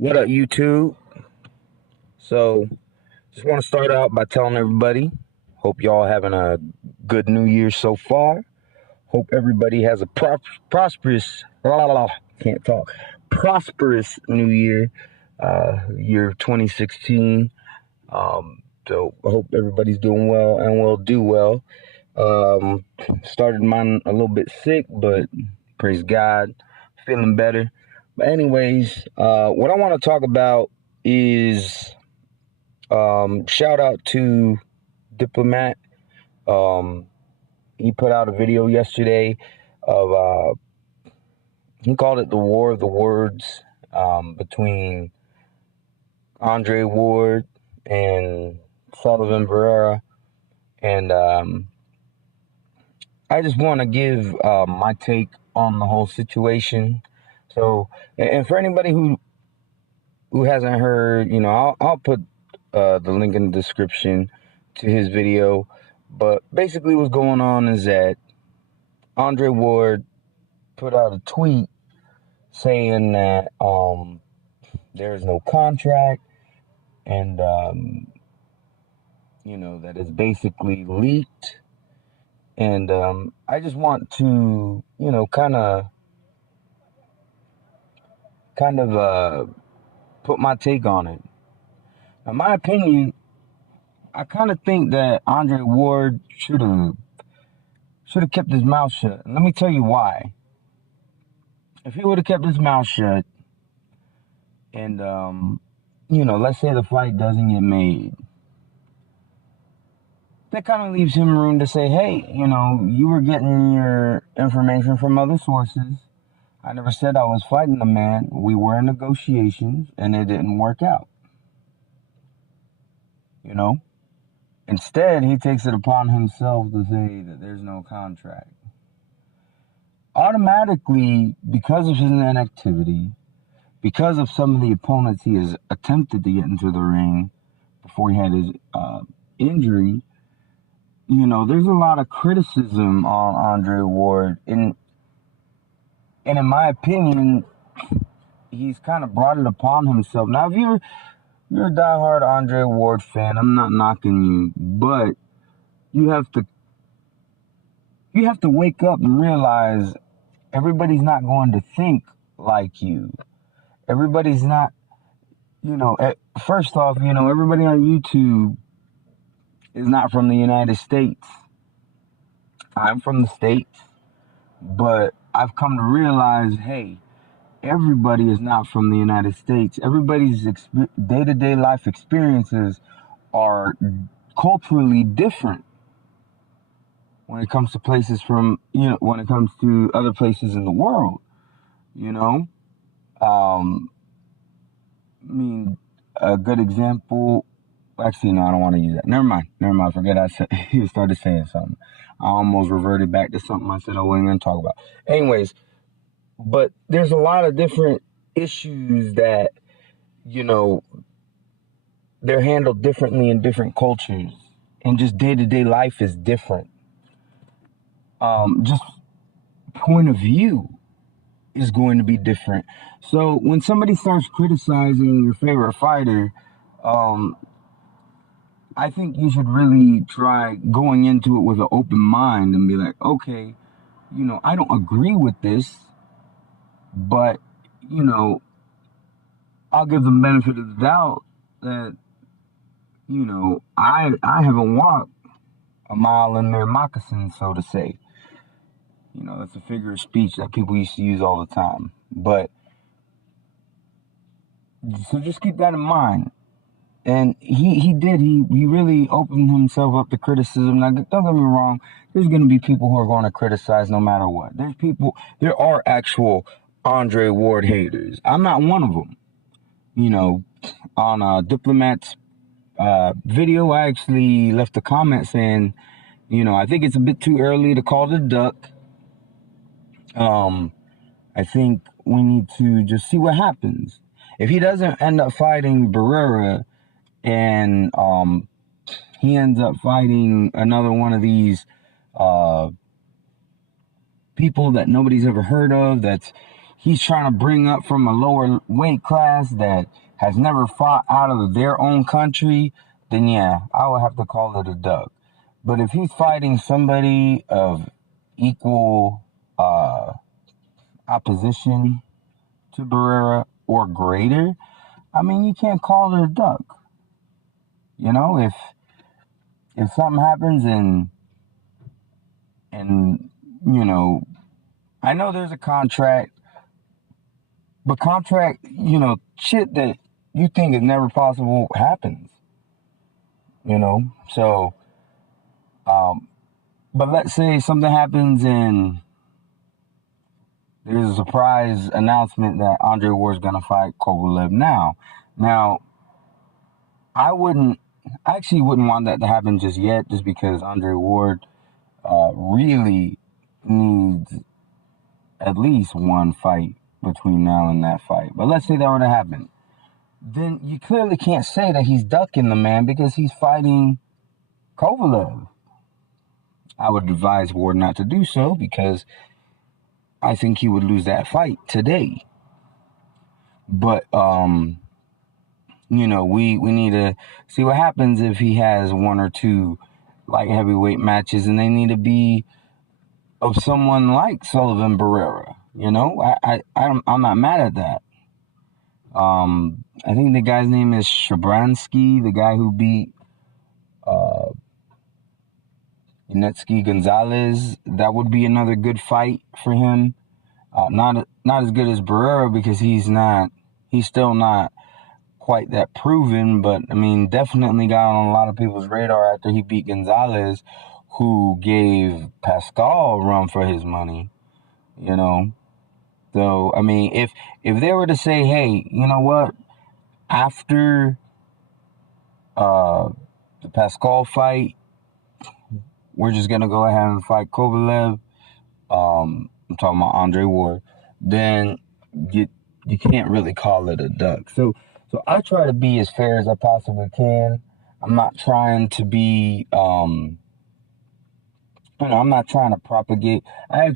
What up, YouTube? So, just want to start out by telling everybody, hope y'all having a good New Year so far. Hope everybody has a prosperous, can't talk, prosperous New Year, year 2016. So, I hope everybody's doing well and will do well. Started mine a little bit sick, but praise God, feeling better. But anyways, what I want to talk about is shout out to Diplomat. Um, he put out a video yesterday of he called it the War of the Words between Andre Ward and Sullivan Barrera, and I just want to give my take on the whole situation. So, and for anybody who hasn't heard, I'll put the link in the description to his video. But basically, what's going on is that Andre Ward put out a tweet saying that there is no contract, and that it's basically leaked. And I just want to, kind of put my take on it. In my opinion, I kind of think that Andre Ward should have kept his mouth shut. And let me tell you why. If he would have kept his mouth shut, and let's say the fight doesn't get made, that kind of leaves him room to say, hey, you were getting your information from other sources. I never said I was fighting the man. We were in negotiations, and it didn't work out. Instead, he takes it upon himself to say that there's no contract. Automatically, because of his inactivity, because of some of the opponents he has attempted to get into the ring before he had his injury, there's a lot of criticism on Andre Ward. And in my opinion, he's kind of brought it upon himself. Now, if you're a diehard Andre Ward fan, I'm not knocking you, but you have to wake up and realize everybody's not going to think like you. Everybody's not, first off, everybody on YouTube is not from the United States. I'm from the States, but I've come to realize, hey, everybody is not from the United States. Everybody's day-to-day life experiences are culturally different when it comes to places when it comes to other places in the world, I mean, a good example, actually, no, I don't want to use that. Never mind, forget I said, he started saying something. I almost reverted back to something I said I wasn't going to talk about. Anyways, but there's a lot of different issues that, they're handled differently in different cultures. And just day-to-day life is different. Just point of view is going to be different. So when somebody starts criticizing your favorite fighter, I think you should really try going into it with an open mind and be like, okay, I don't agree with this, but, I'll give them the benefit of the doubt that, I haven't walked a mile in their moccasins, so to say. That's a figure of speech that people used to use all the time. But, so just keep that in mind. And he really opened himself up to criticism. Now, don't get me wrong, there's going to be people who are going to criticize no matter what. There are actual Andre Ward haters. I'm not one of them. On Diplomat's video, I actually left a comment saying, I think it's a bit too early to call it a duck. I think we need to just see what happens. If he doesn't end up fighting Barrera and he ends up fighting another one of these people that nobody's ever heard of, that's he's trying to bring up from a lower weight class that has never fought out of their own country, then yeah, I would have to call it a duck. But if he's fighting somebody of equal opposition to Barrera or greater, I mean, you can't call it a duck. You know, if something happens and you know, I know there's a contract, but contract, shit that you think is never possible happens. So but let's say something happens and there's a surprise announcement that Andre Ward's gonna fight Kovalev now. Now, I actually wouldn't want that to happen just yet, just because Andre Ward really needs at least one fight between now and that fight. But let's say that were to happen. Then you clearly can't say that he's ducking the man because he's fighting Kovalev. I would advise Ward not to do so because I think he would lose that fight today. But, we need to see what happens if he has one or two light heavyweight matches, and they need to be of someone like Sullivan Barrera. I'm not mad at that. I think the guy's name is Shabransky, the guy who beat Yanetsky Gonzalez. That would be another good fight for him. Not as good as Barrera because he's still not quite that proven, but I mean, definitely got on a lot of people's radar after he beat Gonzalez, who gave Pascal a run for his money, So, I mean, if they were to say, hey, you know what, after the Pascal fight, we're just going to go ahead and fight Kovalev, I'm talking about Andre Ward, then you can't really call it a duck. So I try to be as fair as I possibly can. I'm not trying to be, I'm not trying to propagate. I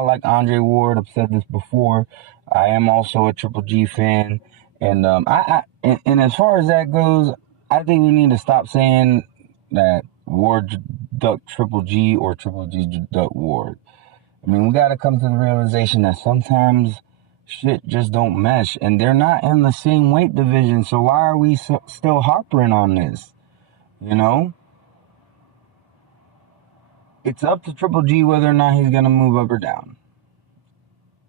like Andre Ward. I've said this before. I am also a Triple G fan. And and as far as that goes, I think we need to stop saying that Ward ducked Triple G or Triple G ducked Ward. I mean, we got to come to the realization that sometimes shit just don't mesh, and they're not in the same weight division, so why are we still harping on this? It's up to Triple G whether or not he's going to move up or down.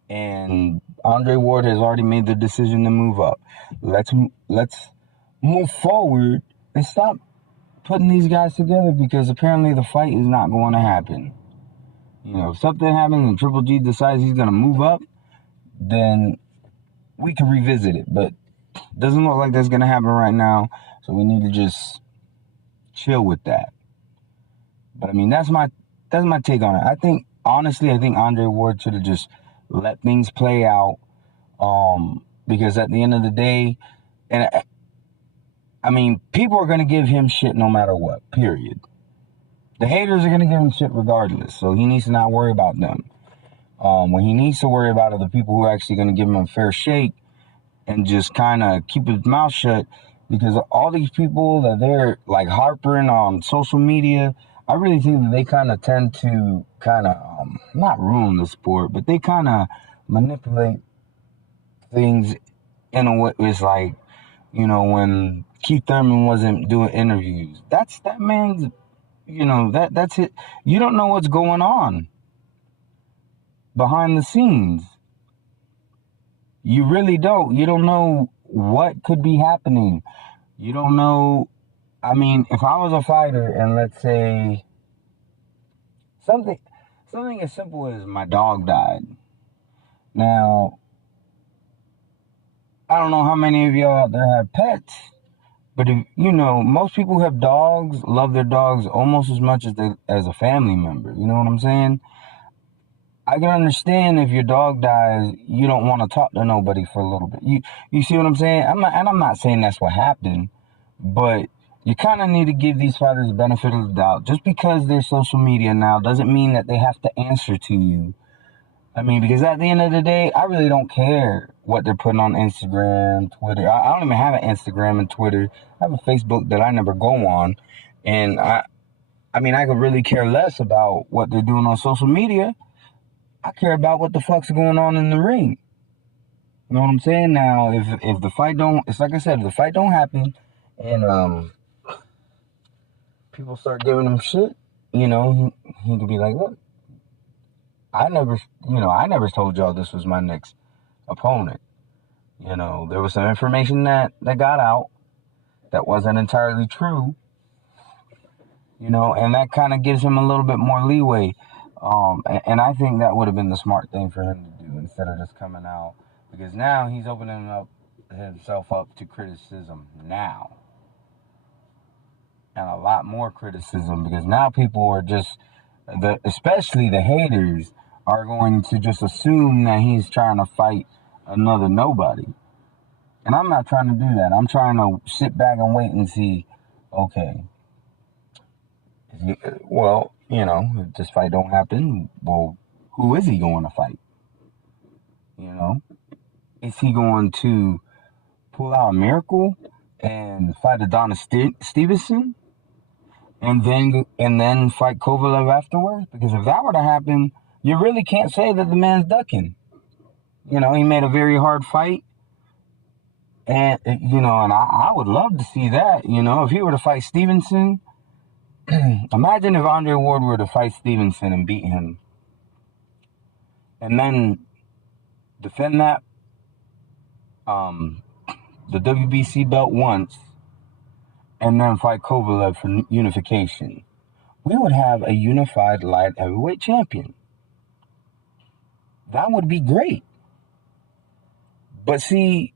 And Andre Ward has already made the decision to move up. Let's move forward and stop putting these guys together, because apparently the fight is not going to happen. If something happens and Triple G decides he's going to move up, then we can revisit it. But it doesn't look like that's going to happen right now, so we need to just chill with that. But I mean, that's my take on it. I think Andre Ward should have just let things play out, because at the end of the day, and I mean, people are going to give him shit no matter what, period. The haters are going to give him shit regardless, so he needs to not worry about them. What he needs to worry about are the people who are actually going to give him a fair shake and just kind of keep his mouth shut, because all these people that they're like harping on social media, I really think that they kind of tend to not ruin the sport, but they kind of manipulate things in a way. It's like, when Keith Thurman wasn't doing interviews, that man's, that's it. You don't know what's going on behind the scenes. You really don't. You don't know what could be happening. You don't know. I mean, if I was a fighter and let's say something as simple as my dog died. Now, I don't know how many of y'all out there have pets, but if, most people who have dogs love their dogs almost as much as a family member. You know what I'm saying? I can understand if your dog dies, you don't want to talk to nobody for a little bit. You see what I'm saying? I'm not saying that's what happened, but you kind of need to give these fighters the benefit of the doubt. Just because they're social media now doesn't mean that they have to answer to you. I mean, because at the end of the day, I really don't care what they're putting on Instagram, Twitter. I don't even have an Instagram and Twitter. I have a Facebook that I never go on. And I mean, I could really care less about what they're doing on social media. I care about what the fuck's going on in the ring. You know what I'm saying? Now, if the fight don't, it's like I said, if the fight don't happen, and people start giving him shit, you know, he could be like, look, I never told y'all this was my next opponent. You know, there was some information that got out that wasn't entirely true. You know, and that kind of gives him a little bit more leeway. And I think that would have been the smart thing for him to do instead of just coming out, because now he's opening up himself up to criticism now, and a lot more criticism, because now people are just especially the haters are going to just assume that he's trying to fight another nobody. And I'm not trying to do that. I'm trying to sit back and wait and see, okay, well, you know, if this fight don't happen, well, who is he going to fight? You know, is he going to pull out a miracle and fight Adonis Stevenson, and then fight Kovalev afterwards? Because if that were to happen, you really can't say that the man's ducking. You know, he made a very hard fight, and you know, and I would love to see that. You know, if he were to fight Stevenson. Imagine if Andre Ward were to fight Stevenson and beat him, and then defend that the WBC belt once, and then fight Kovalev for unification. We would have a unified light heavyweight champion. That would be great. But see,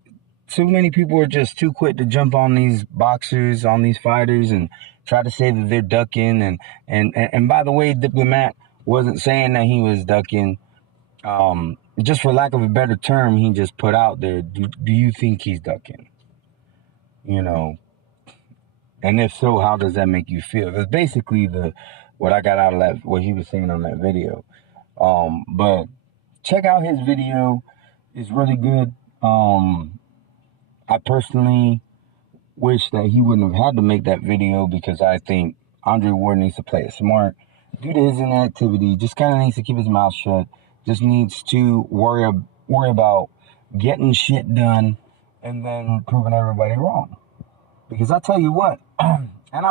too many people are just too quick to jump on these boxers, on these fighters, and try to say that they're ducking. And by the way, Diplomat wasn't saying that he was ducking. Just for lack of a better term, he just put out there, do you think he's ducking? You know, and if so, how does that make you feel? That's basically what I got out of that, what he was saying on that video. But check out his video. It's really good. I personally wish that he wouldn't have had to make that video, because I think Andre Ward needs to play it smart. Due to his inactivity, just kind of needs to keep his mouth shut. Just needs to worry about getting shit done and then proving everybody wrong. Because I tell you what, and I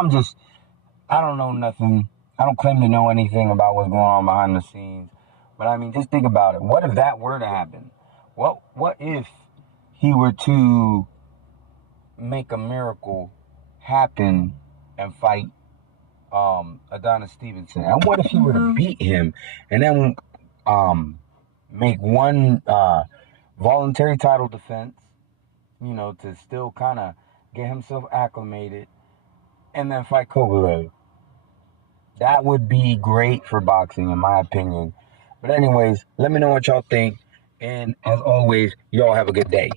don't know nothing. I don't claim to know anything about what's going on behind the scenes. But I mean, just think about it. What if that were to happen? What if he were to make a miracle happen and fight Adonis Stevenson? And what if he were to beat him and then make one voluntary title defense, you know, to still kind of get himself acclimated, and then fight Kovalev? That would be great for boxing, in my opinion. But anyways, let me know what y'all think. And as always, y'all have a good day.